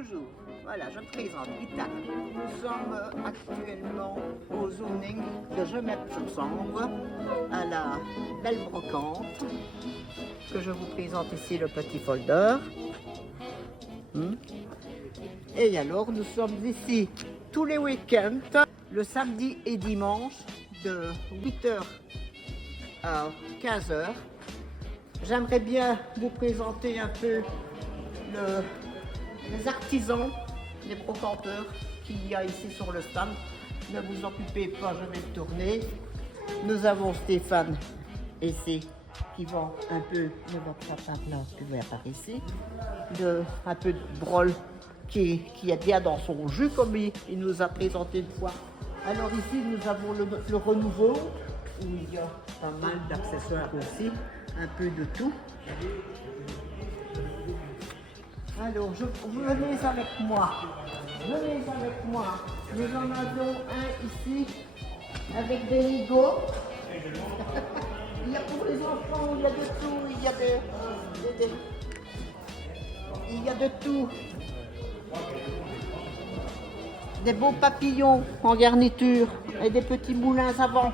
Bonjour, voilà, je me présente, Itana. Nous sommes actuellement au zoning de Gemette-sur-Sambre, à la Belle Brocante, que je vous présente ici le petit folder. Et alors, nous sommes ici tous les week-ends, le samedi et dimanche, de 8h à 15h. J'aimerais bien vous présenter un peu les artisans, les brocanteurs qu'il y a ici sur le stand. Ne vous occupez pas, je vais tourner. Nous avons Stéphane ici qui vend un peu, ne va pas par là, tu vois par ici, un peu de brol qui est bien dans son jus comme il nous a présenté une fois. Alors ici nous avons le renouveau où il y a pas mal d'accessoires aussi, un peu de tout. Alors, venez avec moi. Venez avec moi. Nous en avons un ici avec des Lego. Il y a pour les enfants, il y a de tout. Il y a de tout. Des beaux papillons en garniture et des petits moulins avant.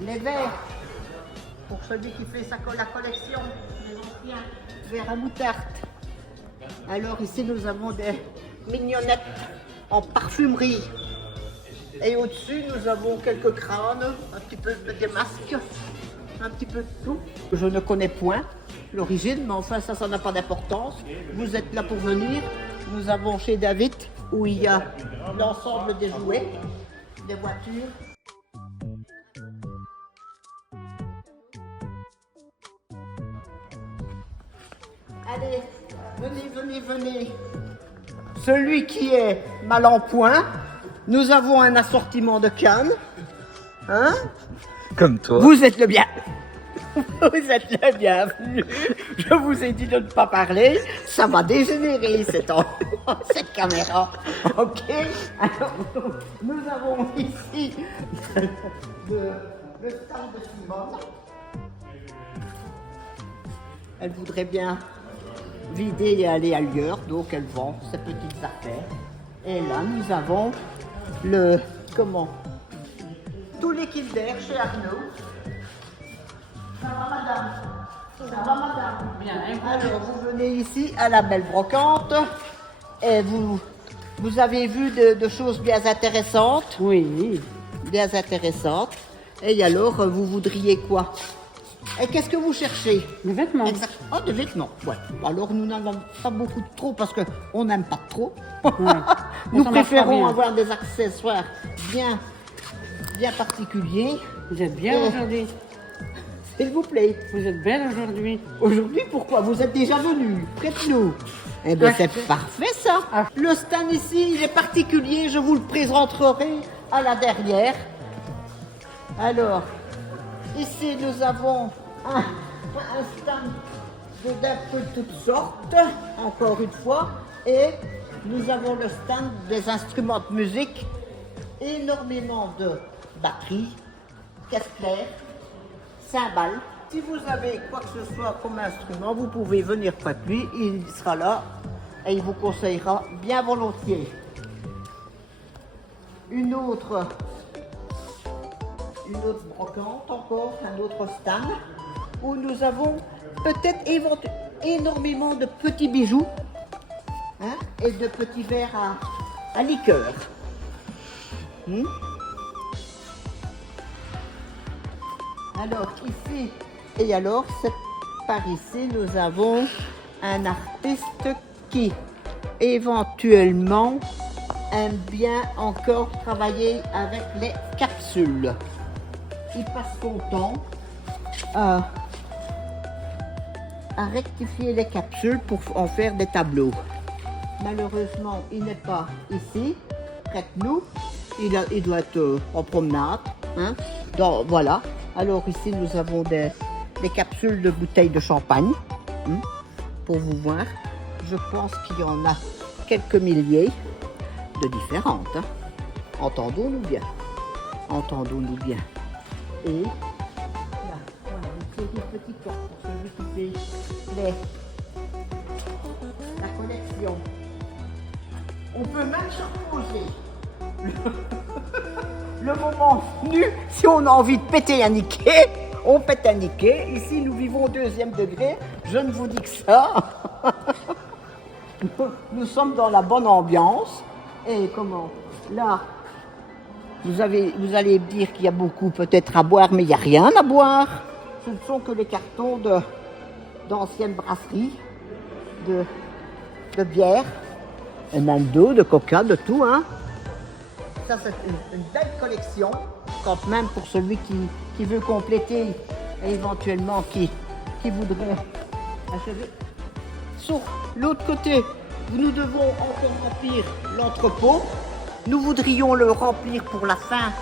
Les verres, pour celui qui fait la collection, les anciens verres à moutarde. Alors ici nous avons des mignonnettes en parfumerie. Et au-dessus nous avons quelques crânes, un petit peu des masques, un petit peu de tout. Je ne connais point l'origine, mais enfin ça n'a pas d'importance. Vous êtes là pour venir. Nous avons chez David où il y a l'ensemble des jouets, des voitures. Allez, venez. Celui qui est mal en point, nous avons un assortiment de cannes. Hein? Comme toi. Vous êtes le bien. Vous êtes le bienvenu. Je vous ai dit de ne pas parler. Ça va dégénérer cette caméra. Ok. Alors, nous avons ici le stand de Simone. Elle voudrait bien vider et aller ailleurs, donc elle vend ses petites affaires. Et là, nous avons tous les Kinder chez Arnaud. Ça va, madame? Ça va, madame? Bien. Alors, vous venez ici à la Belle Brocante et vous avez vu de choses bien intéressantes. Oui. Bien intéressantes. Et alors, vous voudriez quoi? Et qu'est-ce que vous cherchez? Des vêtements. Exact. Oh, des vêtements. Ouais. Alors nous n'avons pas beaucoup de trop parce qu'on n'aime pas trop. Ouais. Nous Ça marche pas préférons bien. avoir des accessoires bien particuliers. Vous êtes bien Et- aujourd'hui. S'il vous plaît. Vous êtes belle aujourd'hui. Aujourd'hui, pourquoi? Vous êtes déjà venus près de nous. Eh bien, c'est parfait ça. Ah. Le stand ici, il est particulier. Je vous le présenterai à la dernière. Alors, ici, nous avons un stand d'un peu de toutes sortes, encore une fois. Et nous avons le stand des instruments de musique. Énormément de batteries, caisse claire, cymbales. Si vous avez quoi que ce soit comme instrument, vous pouvez venir près de lui, il sera là et il vous conseillera bien volontiers. Une autre brocante encore, un autre stand où nous avons peut-être énormément de petits bijoux et de petits verres à liqueur. Alors ici, et alors par ici, nous avons un artiste qui éventuellement aime bien encore travailler avec les capsules. Il passe son temps à rectifier les capsules pour en faire des tableaux. Malheureusement, il n'est pas ici, près de nous. Il doit être en promenade. Voilà. Alors ici, nous avons des capsules de bouteilles de champagne. Pour vous voir, je pense qu'il y en a quelques milliers de différentes. Entendons-nous bien. Entendons-nous bien. Et là, voilà, une série de petits corps pour celui qui fait la collection collection. On peut même se reposer. Le moment venu, si on a envie de péter un niquet, on pète un niquet. Ici, nous vivons au 2e degré. Je ne vous dis que ça. Nous sommes dans la bonne ambiance. Et comment? Là, vous allez me dire qu'il y a beaucoup peut-être à boire, mais il n'y a rien à boire. Ce ne sont que les cartons d'anciennes brasseries, de bière, et même d'eau, de coca, de tout. Hein. Ça, c'est une belle collection, quand même pour celui qui veut compléter et éventuellement qui voudrait achever. Sur l'autre côté, nous devons encore remplir l'entrepôt. Nous voudrions le remplir pour la fin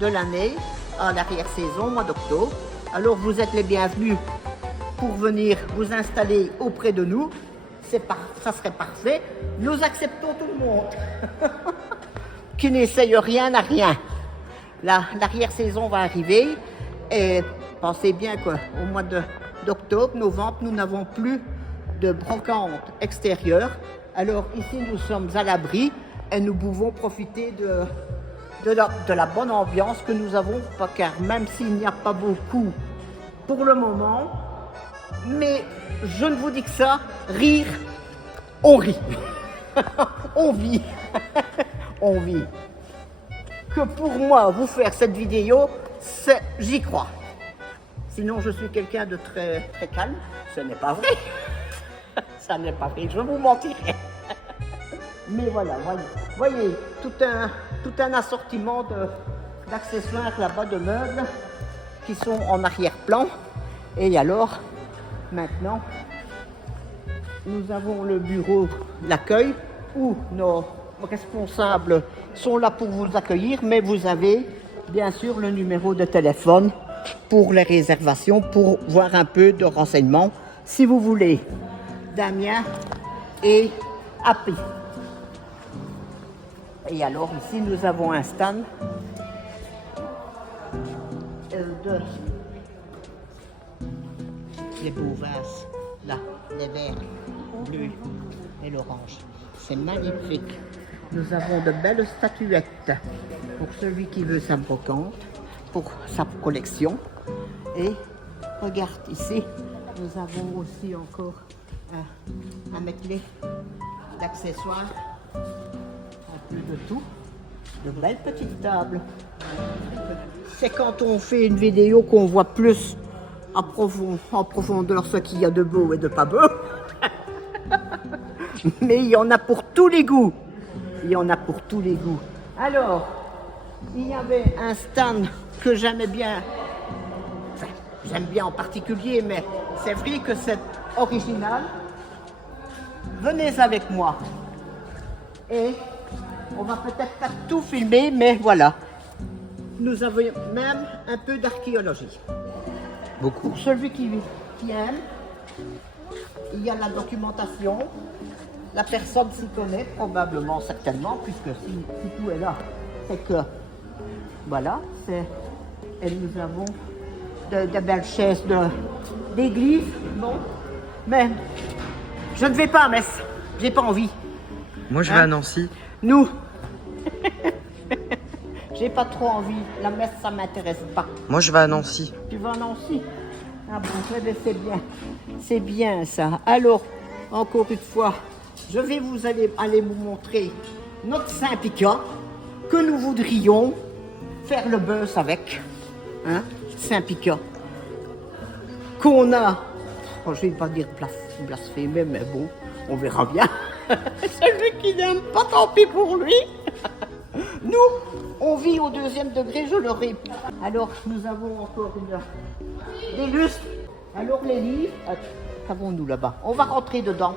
de l'année, à l'arrière-saison, mois d'octobre. Alors vous êtes les bienvenus pour venir vous installer auprès de nous. Ça serait parfait. Nous acceptons tout le monde qui n'essaye rien n'a rien. L'arrière-saison va arriver et pensez bien qu'au mois d'octobre, novembre, nous n'avons plus de brocante extérieure. Alors ici, nous sommes à l'abri et nous pouvons profiter de la bonne ambiance que nous avons, car même s'il n'y a pas beaucoup pour le moment, mais je ne vous dis que ça, rire, on rit, on vit, on vit. Que pour moi, vous faire cette vidéo, j'y crois. Sinon, je suis quelqu'un de très, très calme. Ce n'est pas vrai. Ça n'est pas vrai, je vous mentirais. Mais voilà, voyez, tout un assortiment d'accessoires là-bas, de meubles, qui sont en arrière-plan. Et alors, maintenant, nous avons le bureau d'accueil où nos responsables sont là pour vous accueillir, mais vous avez bien sûr le numéro de téléphone pour les réservations, pour voir un peu de renseignements, si vous voulez. Damien et Happy. Et alors ici nous avons un stand les beaux vases, là, les verts, bleus et l'orange. C'est magnifique. Nous avons de belles statuettes pour celui qui veut sa brocante, pour sa collection. Et regarde ici, nous avons aussi encore un métier d'accessoires, un peu de tout, de belles petites tables. C'est quand on fait une vidéo qu'on voit plus en profondeur ce qu'il y a de beau et de pas beau. Mais il y en a pour tous les goûts. Il y en a pour tous les goûts. Alors, il y avait un stand que j'aimais bien. Enfin, j'aime bien en particulier, mais c'est vrai que c'est original. Venez avec moi. Et on va peut-être pas tout filmer, mais voilà. Nous avons même un peu d'archéologie. Beaucoup. Pour celui qui aime, il y a la documentation. La personne s'y connaît probablement, certainement, puisque si tout est là, c'est que, voilà, et nous avons de belles chaises d'église, bon, mais je ne vais pas à messe, j'ai pas envie. Moi je vais à Nancy. Nous, j'ai pas trop envie, la messe ça m'intéresse pas. Moi je vais à Nancy. Tu vas à Nancy? Ah bon, c'est bien ça. Alors, encore une fois, je vais aller vous montrer notre Saint-Picard que nous voudrions faire le buzz avec. Hein, Saint-Picard. Qu'on a, je ne vais pas dire blasphémé, mais bon, on verra bien. Celui qui n'aime pas, tant pis pour lui. Nous, on vit au 2e degré, je le répète. Alors, nous avons encore des lustres. Alors, les livres, qu'avons-nous là-bas? On va rentrer dedans.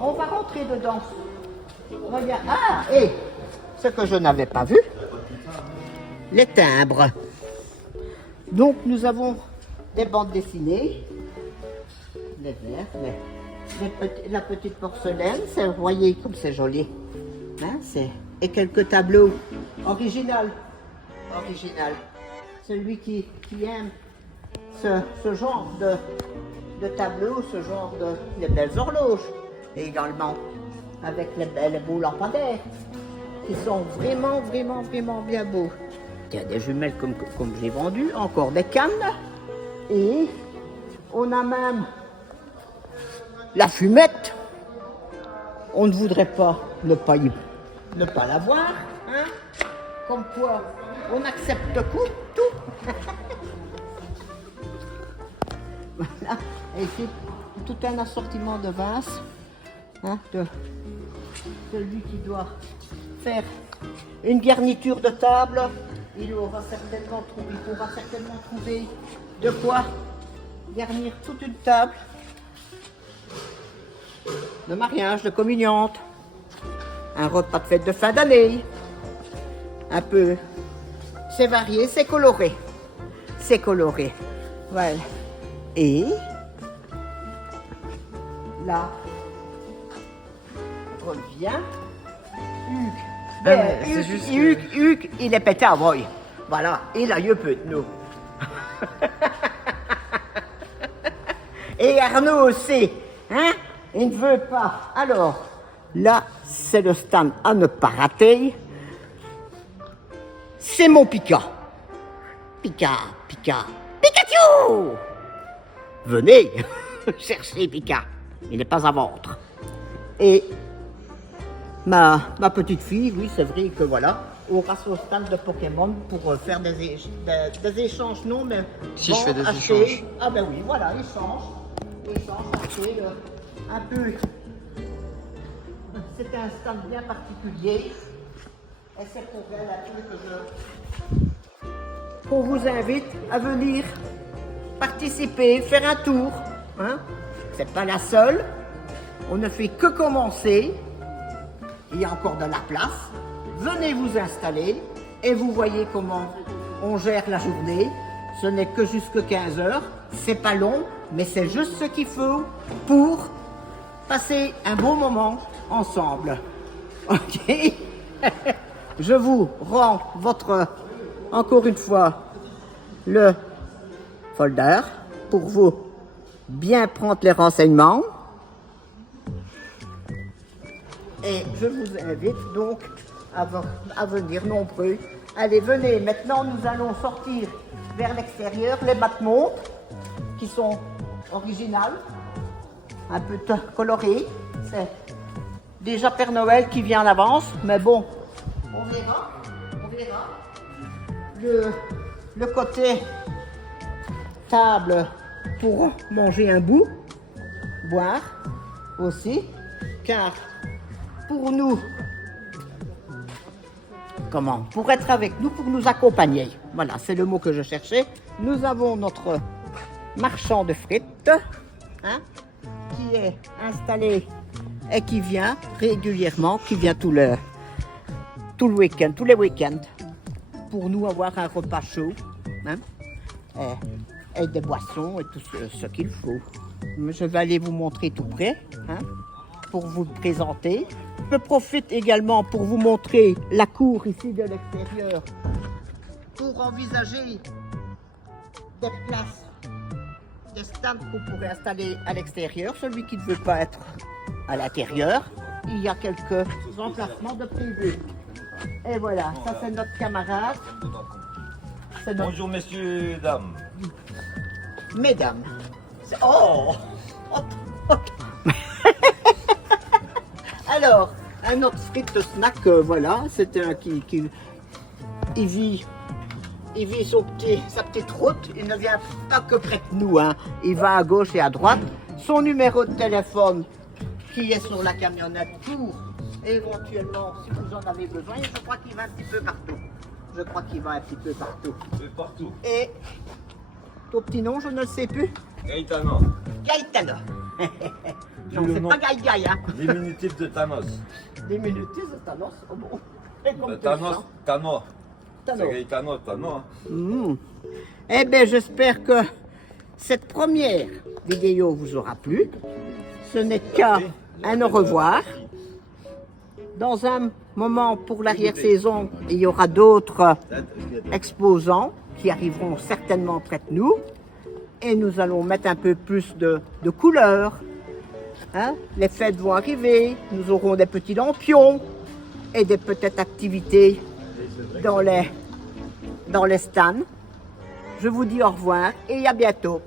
On va rentrer dedans. Regarde. Ah, et ce que je n'avais pas vu, les timbres. Donc, nous avons des bandes dessinées, les verres, la petite porcelaine. Vous voyez comme c'est joli. Hein, et quelques tableaux original. Celui qui aime ce genre de tableau, ce genre de belles horloges également. avec les beaux lampadaires, qui sont vraiment, vraiment, vraiment bien beaux. Il y a des jumelles comme j'ai vendu, encore des cannes, et on a même la fumette. On ne voudrait pas ne pas l'avoir, hein? Comme quoi, on accepte tout. Voilà, et ici, tout un assortiment de vases, hein, de celui qui doit faire une garniture de table, il pourra certainement trouver de quoi garnir toute une table de mariage, de communiante, un repas de fête de fin d'année, un peu. C'est varié, c'est coloré. C'est coloré. Voilà. Et là, revient Hugues. mais c'est juste que- Hugues, il est pété à voix. Voilà, il a eu peu de nous. Et Arnaud aussi, hein? Il ne veut pas. Alors, là, c'est le stand à ne pas rater. C'est mon Pika. Pika, Pikachu! Venez chercher Pika. Il n'est pas à vendre. Et ma petite fille, oui, c'est vrai que voilà, aura son stand de Pokémon pour faire des échanges, non, mais Si je fais des acheter. échanges. Ah ben oui, voilà, échange, acheter un peu. C'est un stand bien particulier. Et c'est pour elle qu'on vous invite à venir participer, faire un tour. Hein? C'est pas la seule. On ne fait que commencer. Il y a encore de la place. Venez vous installer et vous voyez comment on gère la journée. Ce n'est que jusque 15 heures. C'est pas long, mais c'est juste ce qu'il faut pour passer un bon moment ensemble. Ok? Je vous rends encore une fois, le folder pour vous bien prendre les renseignements. Et je vous invite donc à venir nombreux. Allez, venez, maintenant nous allons sortir vers l'extérieur les battements qui sont originales, un peu colorées. C'est déjà Père Noël qui vient en avance, mais bon, on verra. Le côté table pour manger un bout, boire aussi, car pour nous, pour être avec nous, pour nous accompagner, voilà, c'est le mot que je cherchais, nous avons notre marchand de frites, hein, qui est installé et qui vient régulièrement, qui vient tout le week-end, tous les week-ends, pour nous avoir un repas chaud, hein, et des boissons et tout ce qu'il faut. Je vais aller vous montrer tout près, hein, pour vous le présenter. Je profite également pour vous montrer la cour ici de l'extérieur, pour envisager des places, des stands qu'on pourrait installer à l'extérieur, celui qui ne veut pas être à l'intérieur. Il y a quelques emplacements de prévus. Et voilà, ça c'est notre camarade. C'est notre... Bonjour messieurs, dames. Mesdames. Oh, Alors, un autre frites snack, voilà, c'est un il vit sa petite route, il ne vient pas que près de nous, hein. Il va à gauche et à droite. Son numéro de téléphone qui est sur la camionnette pour éventuellement, si vous en avez besoin, je crois qu'il va un petit peu partout. C'est partout. Et ton petit nom, je ne le sais plus. Gaetano. Gaetano. Non, Le c'est nom. pas Gaïgaï, hein. Diminutif de Thanos. Diminutif de Thanos, oh bon. Et comme tu le Thanos, sens. Thanos. Thanos. C'est Gaetano, Thanos. Eh bien, j'espère que cette première vidéo vous aura plu. Ce n'est qu'un au revoir. Dans un moment, pour l'arrière-saison, il y aura d'autres exposants qui arriveront certainement près de nous. Et nous allons mettre un peu plus de couleurs Hein? Les fêtes vont arriver, nous aurons des petits lampions et des peut-être activités dans les stands. Je vous dis au revoir et à bientôt.